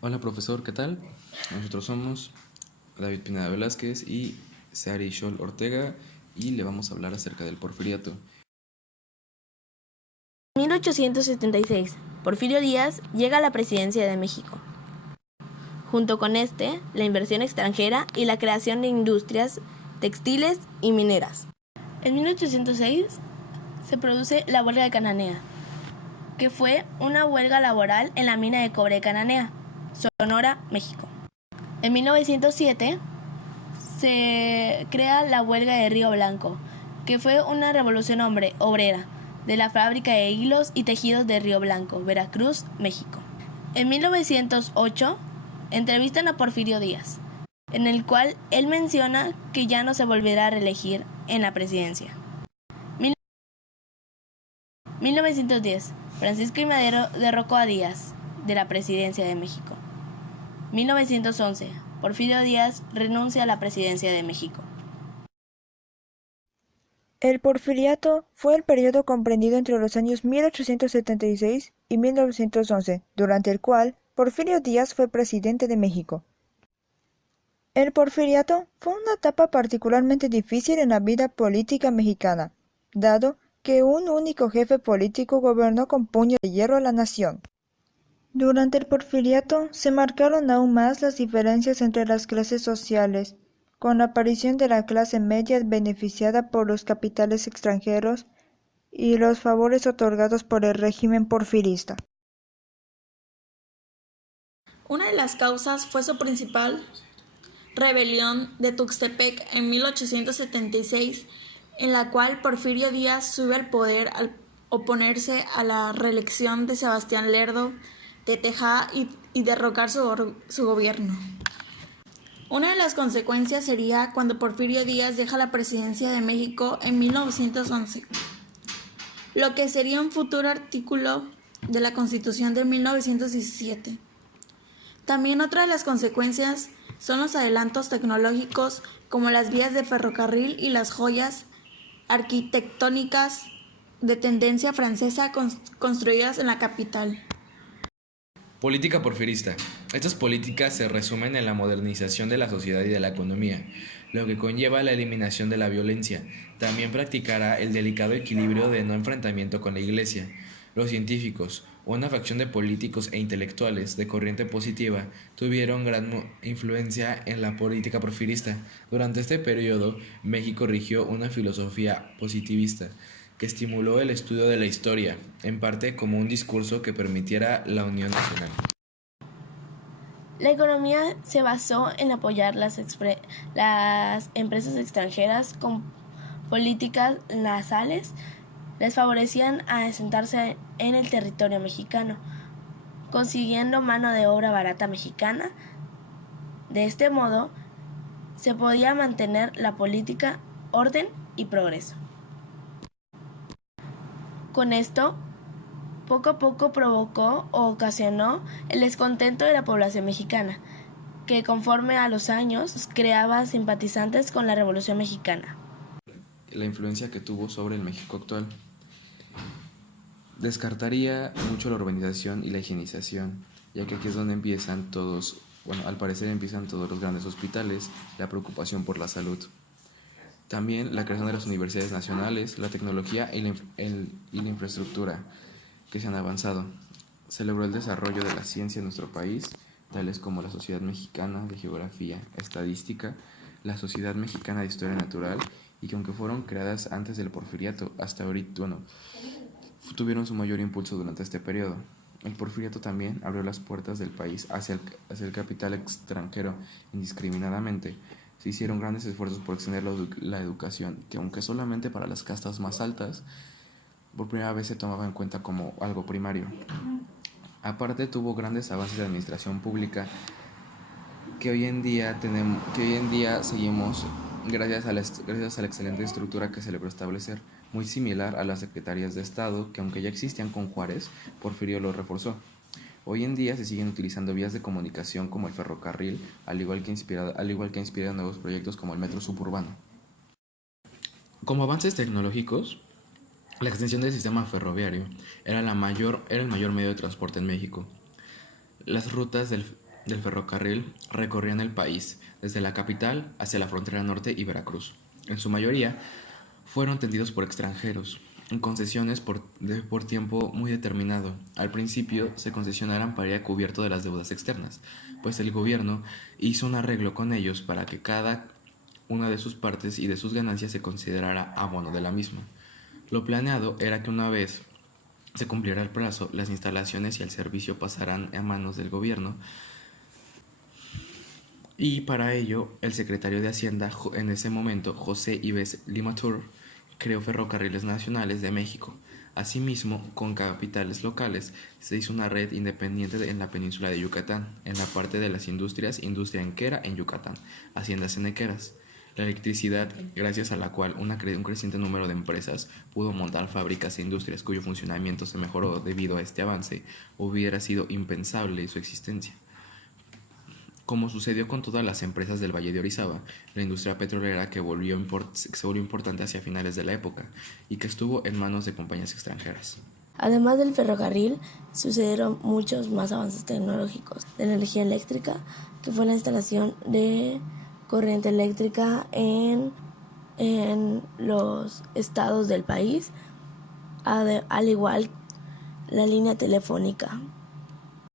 Hola profesor, ¿qué tal? Nosotros somos David Pineda Velázquez y Sari Scholl Ortega y le vamos a hablar acerca del porfiriato. 1876, Porfirio Díaz llega a la presidencia de México. Junto con la inversión extranjera y la creación de industrias textiles y mineras. En 1806 se produce la huelga de Cananea, que fue una huelga laboral en la mina de cobre de Cananea, Sonora, México. En 1907 se crea la huelga de Río Blanco, que fue una revolución obrera de la fábrica de hilos y tejidos de Río Blanco, Veracruz, México. En 1908 entrevistan a Porfirio Díaz, en el cual él menciona que ya no se volverá a reelegir en la presidencia. 1910, Francisco I. Madero derrocó a Díaz de la presidencia de México. 1911, Porfirio Díaz renuncia a la presidencia de México. El Porfiriato fue el periodo comprendido entre los años 1876 y 1911, durante el cual Porfirio Díaz fue presidente de México. El Porfiriato fue una etapa particularmente difícil en la vida política mexicana, dado que un único jefe político gobernó con puño de hierro a la nación. Durante el Porfiriato se marcaron aún más las diferencias entre las clases sociales, con la aparición de la clase media beneficiada por los capitales extranjeros y los favores otorgados por el régimen porfirista. Una de las causas fue su principal rebelión de Tuxtepec en 1876, en la cual Porfirio Díaz sube al poder al oponerse a la reelección de Sebastián Lerdo de Tejada y derrocar su gobierno. Una de las consecuencias sería cuando Porfirio Díaz deja la presidencia de México en 1911, lo que sería un futuro artículo de la Constitución de 1917. También otra de las consecuencias son los adelantos tecnológicos como las vías de ferrocarril y las joyas arquitectónicas de tendencia francesa construidas en la capital. Política porfirista. Estas políticas se resumen en la modernización de la sociedad y de la economía, lo que conlleva la eliminación de la violencia. También practicará el delicado equilibrio de no enfrentamiento con la Iglesia. Los científicos, una facción de políticos e intelectuales de corriente positiva, tuvieron gran influencia en la política porfirista. Durante este periodo, México rigió una filosofía positivista que estimuló el estudio de la historia, en parte como un discurso que permitiera la unión nacional. La economía se basó en apoyar las empresas extranjeras con políticas nasales, les favorecían a asentarse en el territorio mexicano, consiguiendo mano de obra barata mexicana. De este modo, se podía mantener la política, orden y progreso. Con esto, poco a poco provocó o ocasionó el descontento de la población mexicana, que conforme a los años creaba simpatizantes con la Revolución Mexicana. La influencia que tuvo sobre el México actual. Descartaría mucho la urbanización y la higienización, ya que aquí es donde empiezan todos, al parecer empiezan todos los grandes hospitales, la preocupación por la salud. También la creación de las universidades nacionales, la tecnología y la infraestructura que se han avanzado. Se logró el desarrollo de la ciencia en nuestro país, tales como la Sociedad Mexicana de Geografía, Estadística, la Sociedad Mexicana de Historia Natural, y que aunque fueron creadas antes del Porfiriato, hasta ahorita, tuvieron su mayor impulso durante este periodo. El Porfiriato también abrió las puertas del país hacia el capital extranjero indiscriminadamente. Se hicieron grandes esfuerzos por extender la educación, que aunque solamente para las castas más altas, por primera vez se tomaba en cuenta como algo primario. Aparte tuvo grandes avances de administración pública que hoy en día seguimos gracias a la excelente estructura que se logró establecer, muy similar a las secretarías de Estado que aunque ya existían con Juárez, Porfirio lo reforzó. Hoy en día se siguen utilizando vías de comunicación como el ferrocarril, al igual que ha inspirado nuevos proyectos como el metro suburbano. Como avances tecnológicos, la extensión del sistema ferroviario era el mayor medio de transporte en México. Las rutas del ferrocarril recorrían el país, desde la capital hacia la frontera norte y Veracruz. En su mayoría fueron tendidos por extranjeros, en concesiones por tiempo muy determinado. Al principio se concesionaran para ir cubierto de las deudas externas, pues el gobierno hizo un arreglo con ellos para que cada una de sus partes y de sus ganancias se considerara abono de la misma. Lo planeado era que una vez se cumpliera el plazo, las instalaciones y el servicio pasarán a manos del gobierno, y para ello el secretario de Hacienda en ese momento, José Ives Limatur, creó Ferrocarriles Nacionales de México. Asimismo, con capitales locales, se hizo una red independiente en la península de Yucatán, en la parte de las industrias, industria enquera en Yucatán, haciendas enequeras. La electricidad, gracias a la cual un creciente número de empresas pudo montar fábricas e industrias cuyo funcionamiento se mejoró debido a este avance, hubiera sido impensable su existencia. Como sucedió con todas las empresas del Valle de Orizaba, la industria petrolera se volvió importante hacia finales de la época y que estuvo en manos de compañías extranjeras. Además del ferrocarril, sucedieron muchos más avances tecnológicos de la energía eléctrica, que fue la instalación de corriente eléctrica en los estados del país, al igual la línea telefónica.